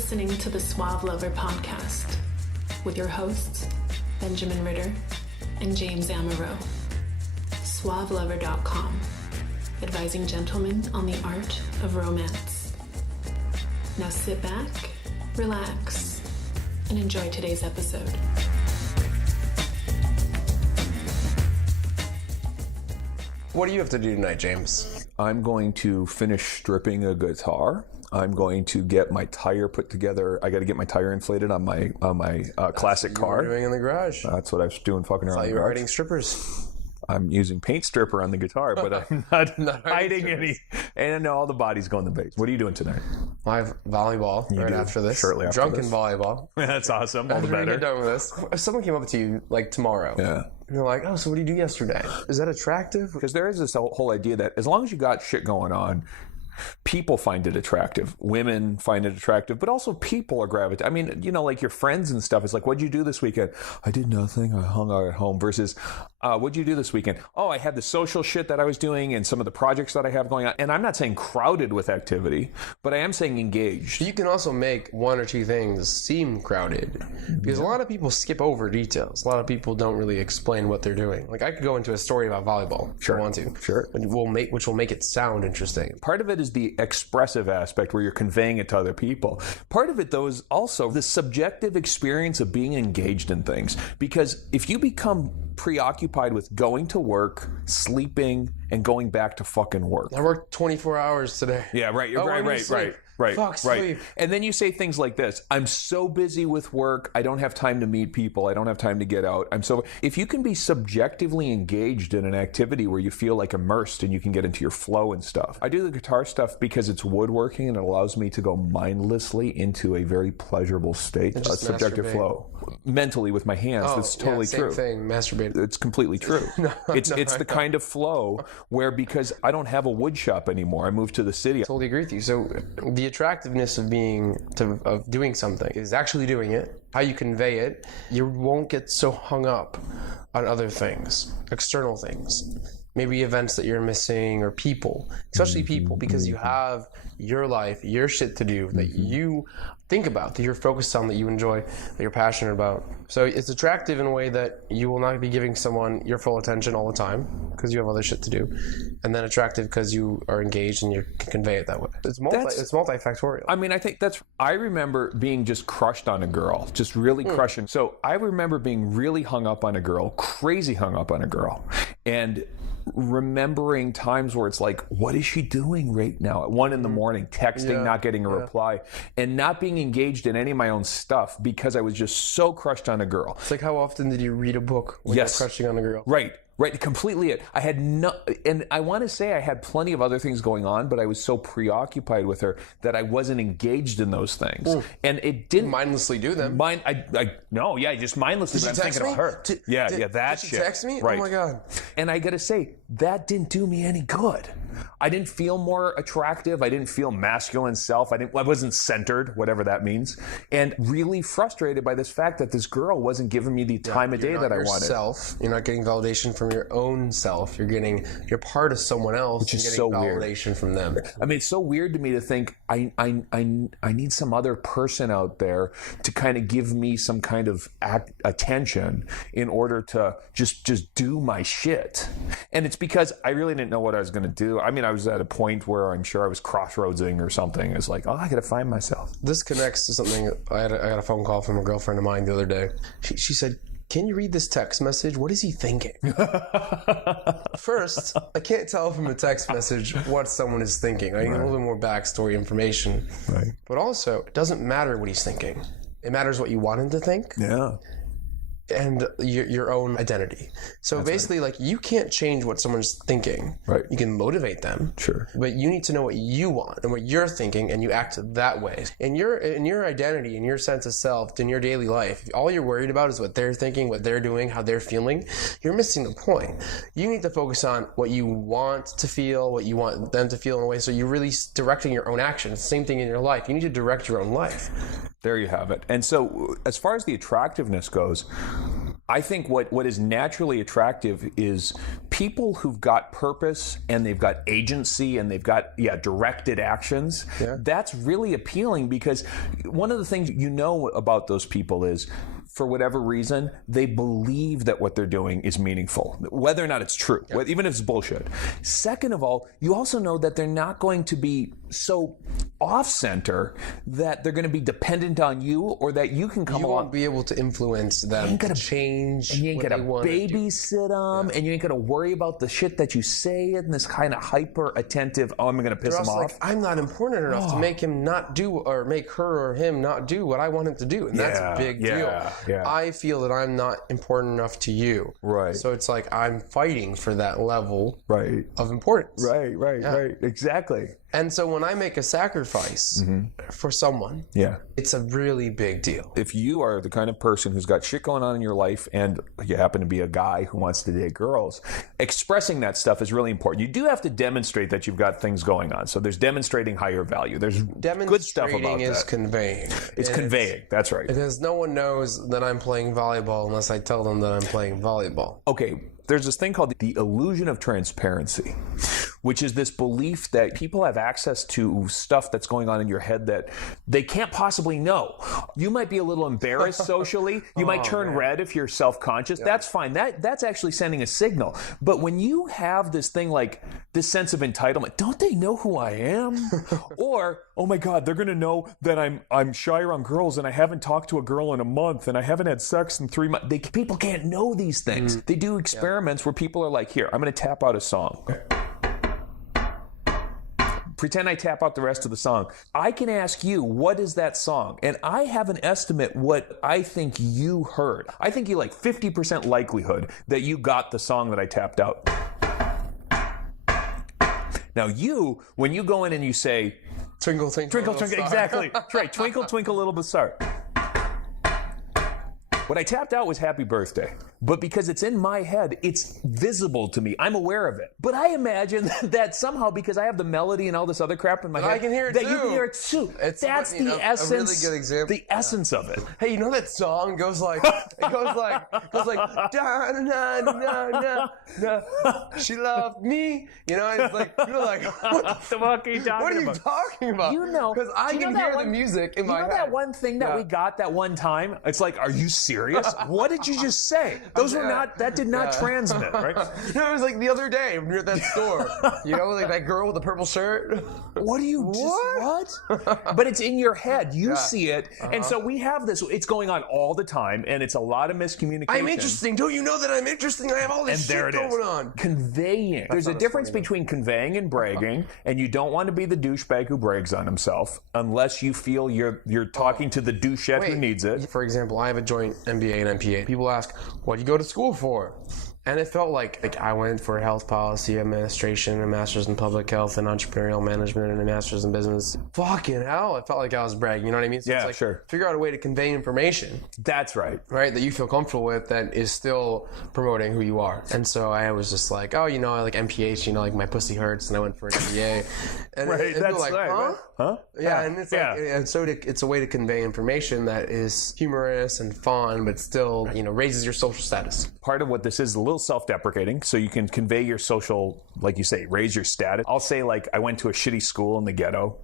listening to the Suave Lover podcast with your hosts, Benjamin Ritter and James Amaro. SuaveLover.com, advising gentlemen on the art of romance. Now sit back, relax, and enjoy today's episode. What do you have to do tonight, James? I'm going to finish stripping a guitar. I'm going to get my tire put together. I got to get my tire inflated on my classic car. What are you doing in the garage? That's what I was doing, fucking around. I thought the you were garage. hiding strippers. I'm using paint stripper on the guitar, but I'm not hiding any. And all the bodies go in the base. What are you doing tonight? I have volleyball after this. Shortly after Drunken this. volleyball. That's awesome. All the After we better. get done with this, if someone came up to you like tomorrow, Yeah. and they're like, "Oh, so what did you do yesterday? Is that attractive?" Because there is this whole idea that as long as you got shit going on, people find it attractive. Women find it attractive, but also people are gravitating. I mean, you know, like your friends and stuff. It's like, what'd you do this weekend? I did nothing. I hung out at home. Versus, what'd you do this weekend? Oh, I had the social shit that I was doing and some of the projects that I have going on. And I'm not saying crowded with activity, but I am saying engaged. You can also make one or two things seem crowded because a lot of people skip over details. A lot of people don't really explain what they're doing. Like I could go into a story about volleyball if I want to. Sure. Which will make it sound interesting. Part of it is the expressive aspect where you're conveying it to other people. Part of it, though, is also the subjective experience of being engaged in things. Because if you become preoccupied with going to work, sleeping, and going back to fucking work. I worked 24 hours today. Yeah, right. You're Right. Fuck, sleep. And then you say things like this: I'm so busy with work, I don't have time to meet people, I don't have time to get out. If you can be subjectively engaged in an activity where you feel like immersed and you can get into your flow and stuff. I do the guitar stuff because it's woodworking and it allows me to go mindlessly into a very pleasurable state, a subjective flow. Mentally with my hands. That's totally true. Same thing, masturbate. It's completely true. It's the kind of flow where, because I don't have a wood shop anymore, I moved to the city. I totally agree with you. So the attractiveness of doing something is actually doing it, how you convey it. You won't get so hung up on other things, external things, maybe events that you're missing or people, especially people, because you have your life, your shit to do that you think about, that you're focused on, that you enjoy, that you're passionate about. So it's attractive in a way that you will not be giving someone your full attention all the time because you have other shit to do, and then attractive because you are engaged and you can convey it that way. It's multifactorial. I mean, I remember being just crushed on a girl, just really crushing. So I remember being really hung up on a girl, crazy hung up on a girl, and remembering times where it's like, what is she doing right now at 1 a.m, texting, not getting a reply, and not being engaged in any of my own stuff because I was just so crushed on a girl. It's like, how often did you read a book when you're crushing on a girl? Right, completely it. I had and I want to say I had plenty of other things going on, but I was so preoccupied with her that I wasn't engaged in those things. And it didn't mindlessly do them. Just mindlessly. Did I'm she text thinking me? about her. That did shit. Did she text me? Right. Oh my God. And I got to say, that didn't do me any good. I didn't feel more attractive. I didn't feel masculine self. I wasn't centered, whatever that means. And really frustrated by this fact that this girl wasn't giving me the time of day that I wanted. You're not getting validation from your own self. You're part of someone else. Which is getting so validation weird. From them. I mean, it's so weird to me to think I need some other person out there to kind of give me some kind of attention in order to just do my shit. And it's because I really didn't know what I was going to do. I mean, I was at a point where I'm sure I was crossroadsing or something. It's like, I got to find myself. This connects to something. I got a phone call from a girlfriend of mine the other day. She said, "Can you read this text message? What is he thinking?" First, I can't tell from a text message what someone is thinking. I need a little bit more backstory information. Right. But also, it doesn't matter what he's thinking. It matters what you want him to think. Yeah. And your own identity. So basically, like, you can't change what someone's thinking. Right. You can motivate them. Sure. But you need to know what you want and what you're thinking, and you act that way. In your identity, in your sense of self, in your daily life, if all you're worried about is what they're thinking, what they're doing, how they're feeling, you're missing the point. You need to focus on what you want to feel, what you want them to feel in a way, so you're really directing your own actions. Same thing in your life. You need to direct your own life. There you have it. And so as far as the attractiveness goes, I think what is naturally attractive is people who've got purpose and they've got agency and they've got directed actions, that's really appealing, because one of the things you know about those people is, for whatever reason, they believe that what they're doing is meaningful, whether or not it's true, even if it's bullshit. Second of all, you also know that they're not going to be so off-center that they're going to be dependent on you, or that you can come along. You won't be able to influence them to change. And you ain't going to babysit them, and you ain't going to worry about the shit that you say in this kind of hyper-attentive, I'm going to piss them off. Like, I'm not important enough to make him not do, or make her or him not do what I want him to do. And that's a big deal. Yeah. I feel that I'm not important enough to you. Right. So it's like I'm fighting for that level of importance. Right. Exactly. And so when I make a sacrifice for someone, it's a really big deal. If you are the kind of person who's got shit going on in your life and you happen to be a guy who wants to date girls, expressing that stuff is really important. You do have to demonstrate that you've got things going on. So there's demonstrating higher value. There's good stuff about that. Demonstrating is conveying. It's conveying. That's right. Because no one knows that I'm playing volleyball unless I tell them that I'm playing volleyball. Okay. There's this thing called the illusion of transparency, which is this belief that people have access to stuff that's going on in your head that they can't possibly know. You might be a little embarrassed socially. You might turn red if you're self-conscious. That's fine. That's actually sending a signal. But when you have this thing like this sense of entitlement, don't they know who I am? Or, oh my God, they're going to know that I'm shy around girls and I haven't talked to a girl in a month and I haven't had sex in 3 months. People can't know these things. They do experiments where people are like, here, I'm going to tap out a song. Pretend I tap out the rest of the song. I can ask you, what is that song? And I have an estimate what I think you heard. I think you like 50% likelihood that you got the song that I tapped out. Now when you go in and you say, Twinkle, twinkle, twinkle, twinkle, exactly. That's right. Twinkle, twinkle, little star. What I tapped out was happy birthday. But because it's in my head, it's visible to me. I'm aware of it. But I imagine that somehow, because I have the melody and all this other crap in my head, I can hear it that too. you can hear it too. That's the essence. A really good example. The essence of it. Hey, you know that song goes like, da na na na na. She loved me. You know, it's like you're like, what the fuck are you talking about? You know, because I can hear the music in my head. You know that one thing that we got that one time? It's like, are you serious? What did you just say? That did not transmit, right? No, it was like the other day when we were at that store. You know, like that girl with the purple shirt. What? But it's in your head. You see it. And so we have this, it's going on all the time, and it's a lot of miscommunication. I'm interesting. Don't you know that I'm interesting? I have all this shit going on. Conveying. There's a difference between conveying and bragging, and you don't want to be the douchebag who brags on himself unless you feel you're talking to the douchette who needs it. For example, I have a joint MBA and MPA. People ask, what do you go to school for? And it felt like I went for health policy administration, a master's in public health and entrepreneurial management, and a master's in business. Fucking hell, it felt like I was bragging, you know what I mean? So it's like, sure. Figure out a way to convey information. That's right. Right, that you feel comfortable with that is still promoting who you are. And so I was just like, oh, you know, I like MPH, you know, like my pussy hurts, and I went for an MBA. And right, that's like, right. Huh? Yeah, and it's like, and so it's a way to convey information that is humorous and fun, but still, you know, raises your social status. Part of what this is a little self-deprecating, so you can convey your social, like you say, raise your status. I'll say, like, I went to a shitty school in the ghetto.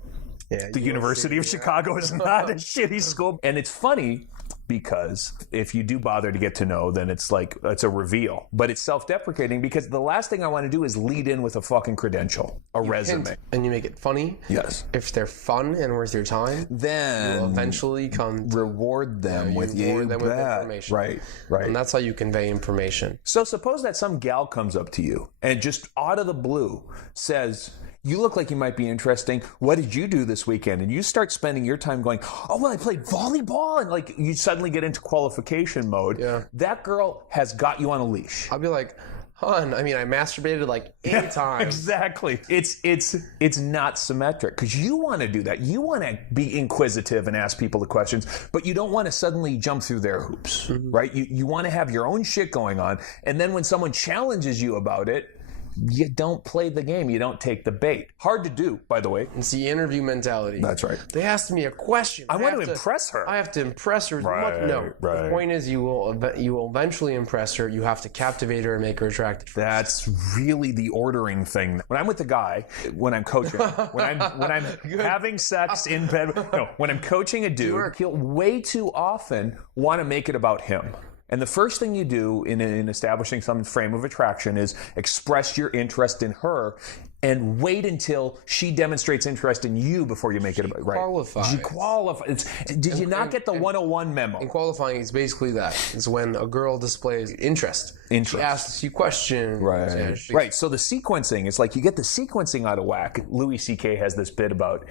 Yeah, the University of Chicago is not a shitty school. And it's funny because if you do bother to get to know, then it's like, it's a reveal. But it's self-deprecating because the last thing I want to do is lead in with a fucking credential, a resume. And you make it funny. Yes. If they're fun and worth your time, then you'll eventually come to reward them with information. Right. And that's how you convey information. So suppose that some gal comes up to you and just out of the blue says, you look like you might be interesting. What did you do this weekend? And you start spending your time going, oh, well, I played volleyball. And like you suddenly get into qualification mode. Yeah. That girl has got you on a leash. I'll be like, hon, I mean, I masturbated like 8 times. Exactly. It's not symmetric because you want to do that. You want to be inquisitive and ask people the questions, but you don't want to suddenly jump through their hoops, right? You want to have your own shit going on. And then when someone challenges you about it, you don't play the game. You don't take the bait. Hard to do, by the way. It's the interview mentality. That's right. They asked me a question. I want to impress her. I have to impress her. No. The point is you will eventually impress her. You have to captivate her and make her attractive. That's really the ordering thing. When I'm with the guy, when I'm coaching, when I'm having sex in bed, when I'm coaching a dude, he'll way too often want to make it about him. And the first thing you do in establishing some frame of attraction is express your interest in her and wait until she demonstrates interest in you before you make it about right. She qualifies. Did you not get the 101 memo? And qualifying is basically that. It's when a girl displays interest. She asks you questions. Right. Right. So the sequencing, it's like you get the sequencing out of whack. Louis C.K. has this bit about,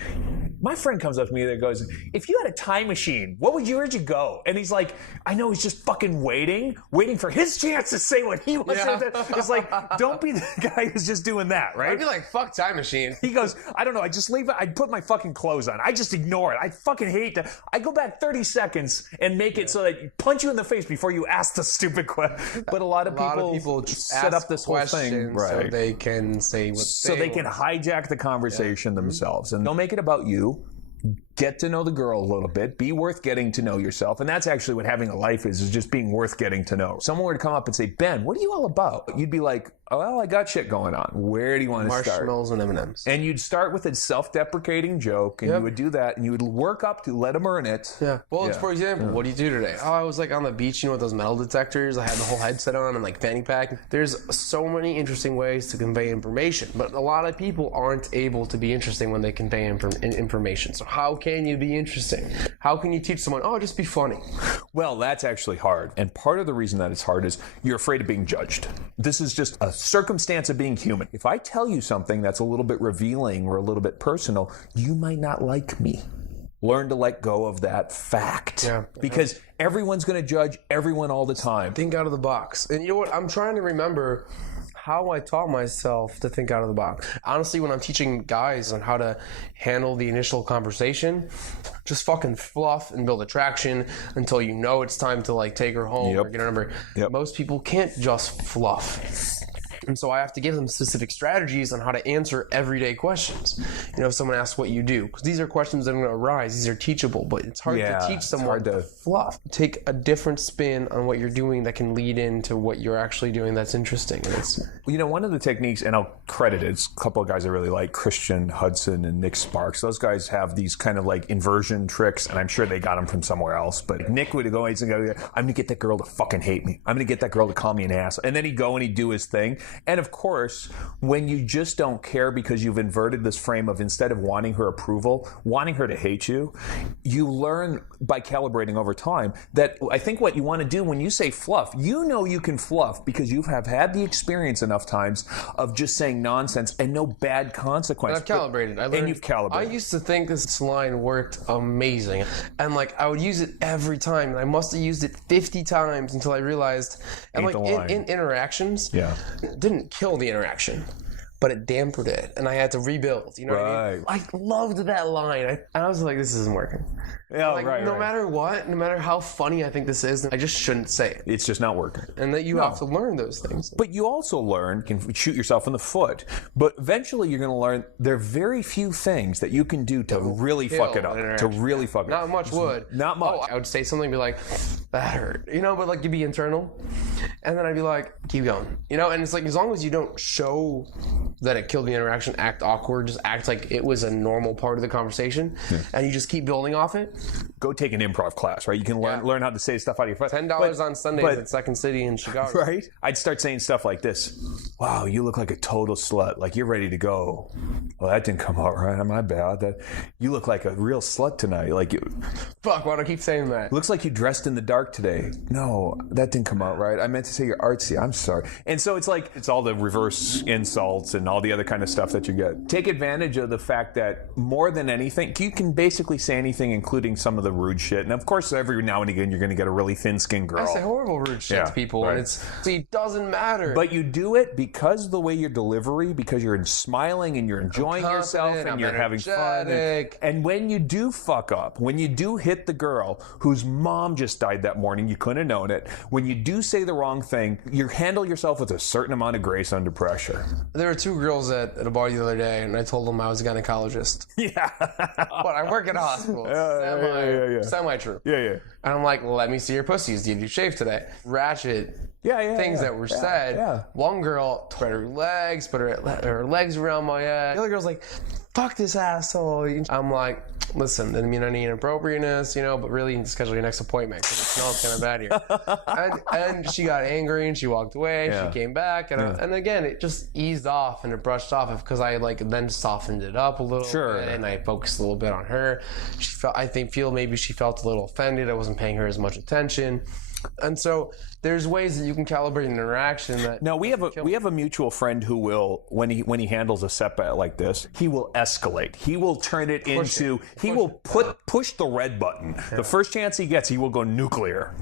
my friend comes up to me that goes, if you had a time machine, where'd you go? And he's like, I know, he's just fucking waiting for his chance to say what he wants to say. It's like, don't be the guy who's just doing that, right? I'd be like, fuck time machine. He goes, I don't know, I just leave it, I put my fucking clothes on. I just ignore it. I fucking hate that. I go back 30 seconds and make it so that you punch you in the face before you ask the stupid question. But a lot of people set up this whole thing so they can say what they can hijack the conversation themselves. And don't make it about you. Get to know the girl a little bit. Be worth getting to know yourself. And that's actually what having a life is just being worth getting to know. Someone were to come up and say, Ben, what are you all about? You'd be like, oh, well, I got shit going on. Where do you want to start? Marshmallows and M&Ms. And you'd start with a self-deprecating joke, and you would do that, and you would work up to let them earn it. Yeah. Well, for example, what do you do today? Oh, I was like on the beach, with those metal detectors. I had the whole headset on and like fanny pack. There's so many interesting ways to convey information, but a lot of people aren't able to be interesting when they convey information. So how can you be interesting? How can you teach someone, just be funny? Well, that's actually hard. And part of the reason that it's hard is you're afraid of being judged. This is just a circumstance of being human. If I tell you something that's a little bit revealing or a little bit personal, you might not like me. Learn to let go of that fact. Yeah. Because everyone's going to judge everyone all the time. Think out of the box. And you know what? I'm trying to remember how I taught myself to think out of the box. Honestly, when I'm teaching guys on how to handle the initial conversation, just fucking fluff and build attraction until you know it's time to like take her home or get her number. Most people can't just fluff. And so I have to give them specific strategies on how to answer everyday questions. If someone asks what you do, because these are questions that are going to arise, these are teachable, but it's hard to teach someone to fluff. Take a different spin on what you're doing that can lead into what you're actually doing that's interesting. And one of the techniques, and I'll credit it, it's a couple of guys I really like, Christian Hudson and Nick Sparks. Those guys have these kind of like inversion tricks, and I'm sure they got them from somewhere else. But Nick would go and go, I'm going to get that girl to fucking hate me. I'm going to get that girl to call me an ass. And then he'd go and he'd do his thing. And of course, when you just don't care because you've inverted this frame of instead of wanting her approval, wanting her to hate you, you learn by calibrating over time that I think what you want to do when you say fluff, you can fluff because you have had the experience enough times of just saying nonsense and no bad consequence. And I've calibrated. And you've calibrated. I used to think this line worked amazing. And I would use it every time. And I must have used it 50 times until I realized. And in interactions, it didn't kill the interaction, but it dampened it, and I had to rebuild. You know what I mean? I loved that line. I was like, this isn't working. No matter what, no matter how funny I think this is, I just shouldn't say it. It's just not working. And that you have to learn those things. But you also learn, you can shoot yourself in the foot, but eventually you're going to learn there are very few things that you can do to really fuck it up. Not much would. Not much. I would say something and be like, that hurt. But like you'd be internal. And then I'd be like, keep going. And it's like, as long as you don't show that it killed the interaction, act awkward, just act like it was a normal part of the conversation, and you just keep building off it. Go take an improv class, right? You can learn how to say stuff out of your face. $10 on Sundays at Second City in Chicago. Right? I'd start saying stuff like this. Wow, you look like a total slut. Like you're ready to go. Well, that didn't come out right. My bad. You look like a real slut tonight. Fuck, why do I keep saying that? Looks like you dressed in the dark today. No, that didn't come out right. I meant to say you're artsy. I'm sorry. And so it's all the reverse insults and all the other kind of stuff that you get. Take advantage of the fact that more than anything, you can basically say anything, including some of the rude shit. And of course, every now and again, you're going to get a really thin-skinned girl. I say horrible rude shit to people, and it doesn't matter. But you do it because of the way your delivery, because you're smiling and you're enjoying yourself and you're having fun. And when you do fuck up, when you do hit the girl whose mom just died that morning, you couldn't have known it, when you do say the wrong thing. You handle yourself with a certain amount of grace under pressure. There were 2 girls at a bar the other day, and I told them I was a gynecologist. Yeah. But I work at a hospital. Semi-true. Yeah. And I'm like, let me see your pussies. Did you shave today? Ratchet things that were said. Yeah. One girl spread her legs, put her legs around my head. The other girl's like, fuck this asshole. I'm like, listen, didn't mean any inappropriateness, but really you need to schedule your next appointment because it smells kind of bad here. and she got angry and she walked away. Yeah. She came back and again, it just eased off and it brushed off because I then softened it up a little bit and I focused a little bit on her. Maybe she felt a little offended. I wasn't paying her as much attention. And so there's ways that you can calibrate an interaction that. Now we have a mutual friend who will, when he handles a setback like this, he will escalate. He will turn it into. He will push the red button. Yeah. The first chance he gets, he will go nuclear,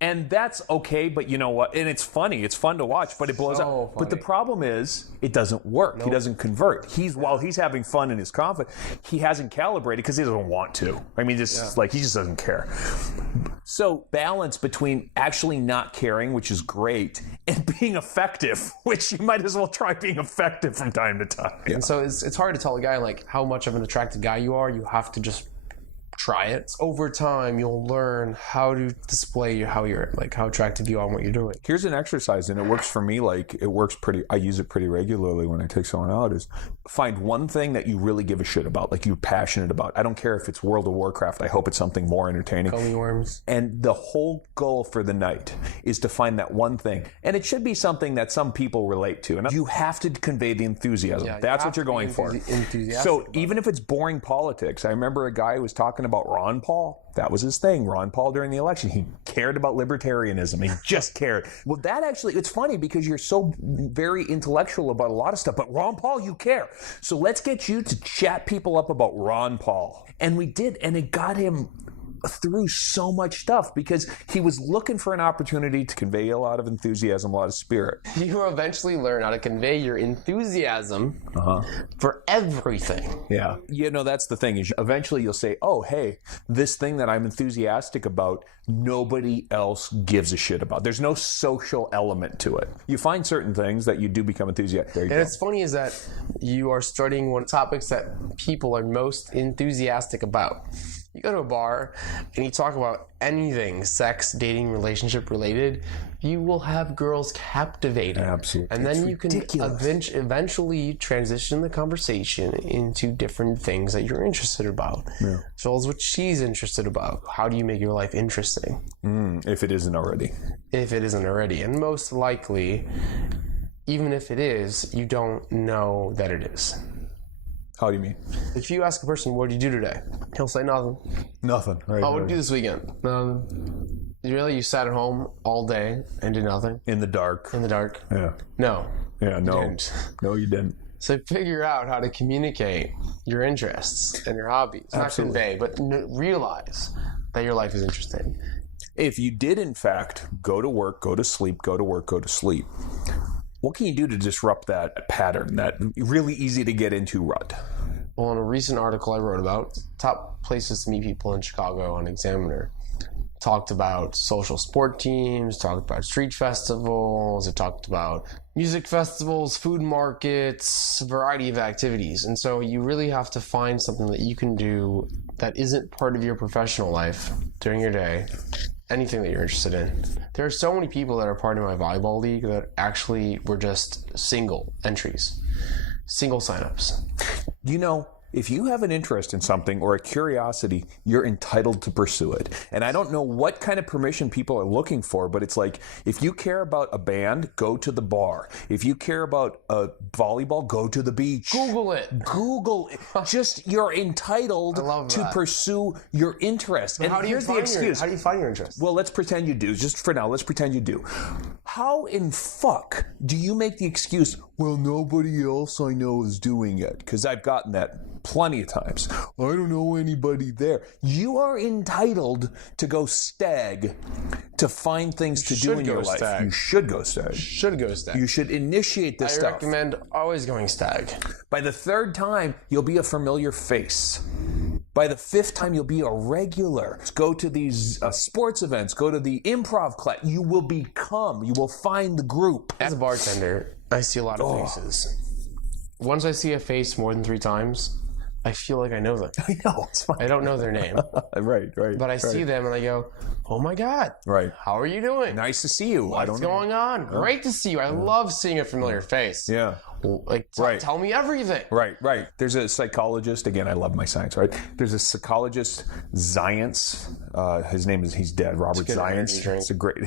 and that's okay. But you know what? And it's funny. It's fun to watch, but it blows up. But the problem is, it doesn't work. Nope. He doesn't convert. While he's having fun and is confident, he hasn't calibrated because he doesn't want to. I mean, he just doesn't care. So balance between actually not caring, which is great, and being effective, which you might as well try being effective from time to time. Yeah. And so it's hard to tell a guy like how much of an attractive guy you are. You have to just try it. Over time, you'll learn how to display how attractive you are and what you're doing. Here's an exercise, and it works for me. I use it pretty regularly when I take someone out, is find one thing that you really give a shit about, like you're passionate about. I don't care if it's World of Warcraft. I hope it's something more entertaining. Gummy worms. And the whole goal for the night is to find that one thing. And it should be something that some people relate to. And you have to convey the enthusiasm. Yeah, that's what you're going for. So even if it's boring politics, I remember a guy who was talking about Ron Paul. That was his thing. Ron Paul during the election. He cared about libertarianism. He just cared. Well, it's funny because you're so very intellectual about a lot of stuff, but Ron Paul, you care. So let's get you to chat people up about Ron Paul. And we did, and it got him through so much stuff because he was looking for an opportunity to convey a lot of enthusiasm, a lot of spirit. You will eventually learn how to convey your enthusiasm for everything. Yeah. That's the thing is eventually you'll say, oh, hey, this thing that I'm enthusiastic about, nobody else gives a shit about. There's no social element to it. You find certain things that you do become enthusiastic. And it's funny is that you are studying one of the topics that people are most enthusiastic about. You go to a bar and you talk about anything sex, dating, relationship related, you will have girls captivated. Absolutely. And then you can eventually transition the conversation into different things that you're interested about. Yeah. As well as what she's interested about. How do you make your life interesting? If it isn't already. And most likely, even if it is, you don't know that it is. How do you mean? If you ask a person, what did you do today? He'll say nothing. Nothing. Right. What did you do this weekend? Nothing. Really? You sat at home all day and did nothing? In the dark. Yeah. No. Yeah, no. You didn't. No, you didn't. So figure out how to communicate your interests and your hobbies. Absolutely. Not convey, but realize that your life is interesting. If you did, in fact, go to work, go to sleep, go to work, go to sleep, what can you do to disrupt that pattern, that really easy to get into rut? Well, in a recent article I wrote about top places to meet people in Chicago on Examiner, talked about social sport teams, talked about street festivals, it talked about music festivals, food markets, a variety of activities. And so you really have to find something that you can do that isn't part of your professional life during your day. Anything that you're interested in. There are so many people that are part of my volleyball league that actually were just single entries, single signups. If you have an interest in something or a curiosity, you're entitled to pursue it. And I don't know what kind of permission people are looking for, but it's like, if you care about a band, go to the bar. If you care about volleyball, go to the beach. Google it. Just, you're entitled to pursue your interest. But and here's the excuse. How do you find your interest? Well, let's pretend you do. Just for now, let's pretend you do. How in fuck do you make the excuse, well, nobody else I know is doing it? Because I've gotten that plenty of times. I don't know anybody there. You are entitled to go stag, to find things to do in your life. You should go stag. You should initiate this stuff. I recommend always going stag. By the third time, you'll be a familiar face. By the 5th time, you'll be a regular. Go to these sports events. Go to the improv class. You will find the group. As a bartender, I see a lot of faces. Once I see a face more than 3 times, I feel like I know them. I know, it's fine. I don't know their name. Right. But I see them and I go, oh my God. Right. How are you doing? Nice to see you. What's going on? Great to see you. I love seeing a familiar face. Yeah. Like, tell me everything. Right. There's a psychologist. Again, I love my science, right? There's a psychologist, Zients. He's dead. Robert Zients. It's a great,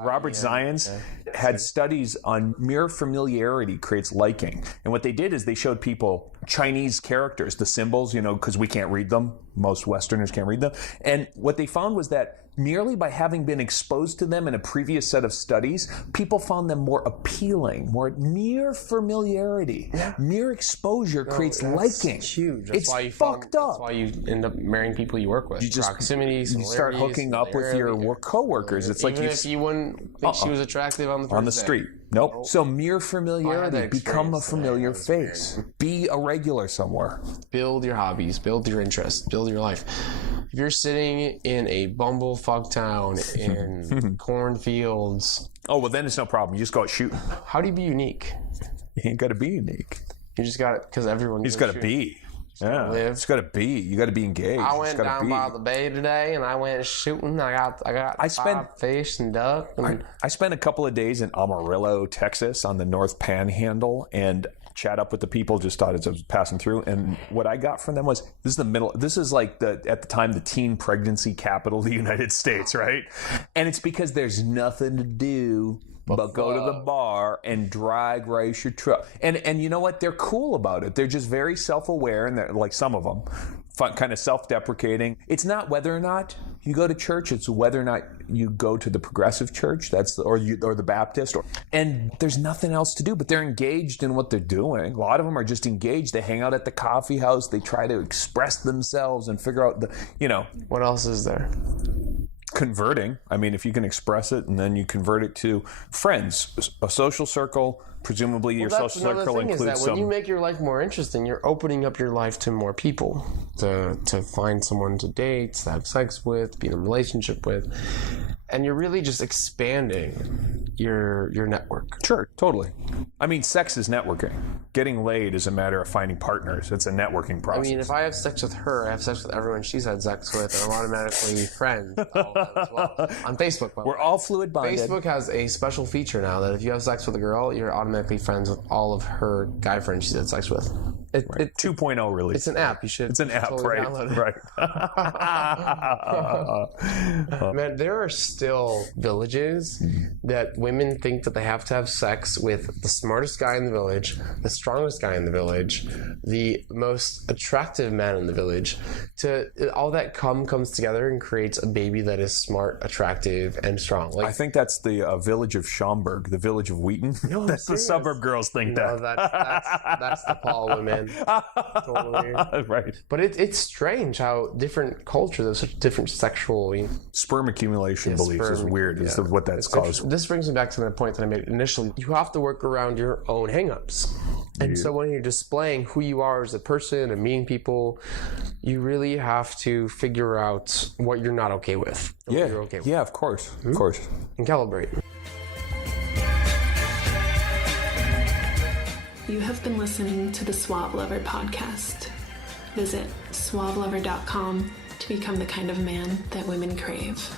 Robert Zients had studies on mere familiarity creates liking. And what they did is they showed people Chinese characters, the symbols, because we can't read them. Most Westerners can't read them. And what they found was that merely by having been exposed to them in a previous set of studies, people found them more appealing, more mere familiarity. Yeah. Mere exposure creates liking. Huge. It's fucked up. That's why you end up marrying people you work with. Proximity, you start hooking up with your coworkers. It's even if you wouldn't think she was attractive on the street. Nope. So mere familiarity, become a familiar face. Be a regular somewhere. Build your hobbies, build your interests, build your life. If you're sitting in a bumblefuck town in cornfields... Oh, well then it's no problem. You just go out shooting. How do you be unique? You ain't got to be unique. You just got it because everyone... You just got to be. Yeah, it's got to be. You got to be engaged. I went down by the bay today, and I went shooting. I spent fish and duck. And I spent a couple of days in Amarillo, Texas, on the North Panhandle, and chat up with the people. Just thought as I was passing through, and what I got from them was this is like at the time the teen pregnancy capital of the United States, right? And it's because there's nothing to do but go to the bar and drag race your truck. And you know what? They're cool about it. They're just very self-aware, and they're, like some of them, kind of self-deprecating. It's not whether or not you go to church. It's whether or not you go to the progressive church. Or the Baptist. And there's nothing else to do. But they're engaged in what they're doing. A lot of them are just engaged. They hang out at the coffee house. They try to express themselves and figure out What else is there? Converting. I mean, if you can express it and then you convert it to friends, a social circle, presumably your social circle includes some... Is that when you make your life more interesting, you're opening up your life to more people, to find someone to date, to have sex with, be in a relationship with, and you're really just expanding your network. Sure, totally. I mean, sex is networking. Getting laid is a matter of finding partners. It's a networking process. I mean, if I have sex with her, I have sex with everyone she's had sex with, and I'm automatically friends with all of them as well. On Facebook, we're all fluid bonded. Facebook has a special feature now that if you have sex with a girl, you're automatically friends with all of her guy friends she's had sex with. It 2.0 release. It's an app. It's an app, totally right? Man, there are still villages that women think that they have to have sex with the smartest guy in the village, the strongest guy in the village, the most attractive man in the village. All that comes together and creates a baby that is smart, attractive, and strong. I think that's the village of Schaumburg, the village of Wheaton. No, that's the suburb girls think that. That's the Paul women. Totally. Right. But it's strange how different cultures have such different sexual... Sperm accumulation beliefs is weird, is what that's caused. This brings me back to the point that I made initially. You have to work around your own hangups. And so when you're displaying who you are as a person and meeting people, you really have to figure out what you're not okay with. Yeah, you're okay with. Yeah, of course. Of course. And calibrate. You have been listening to the Suave Lover podcast. Visit suavelover.com to become the kind of man that women crave.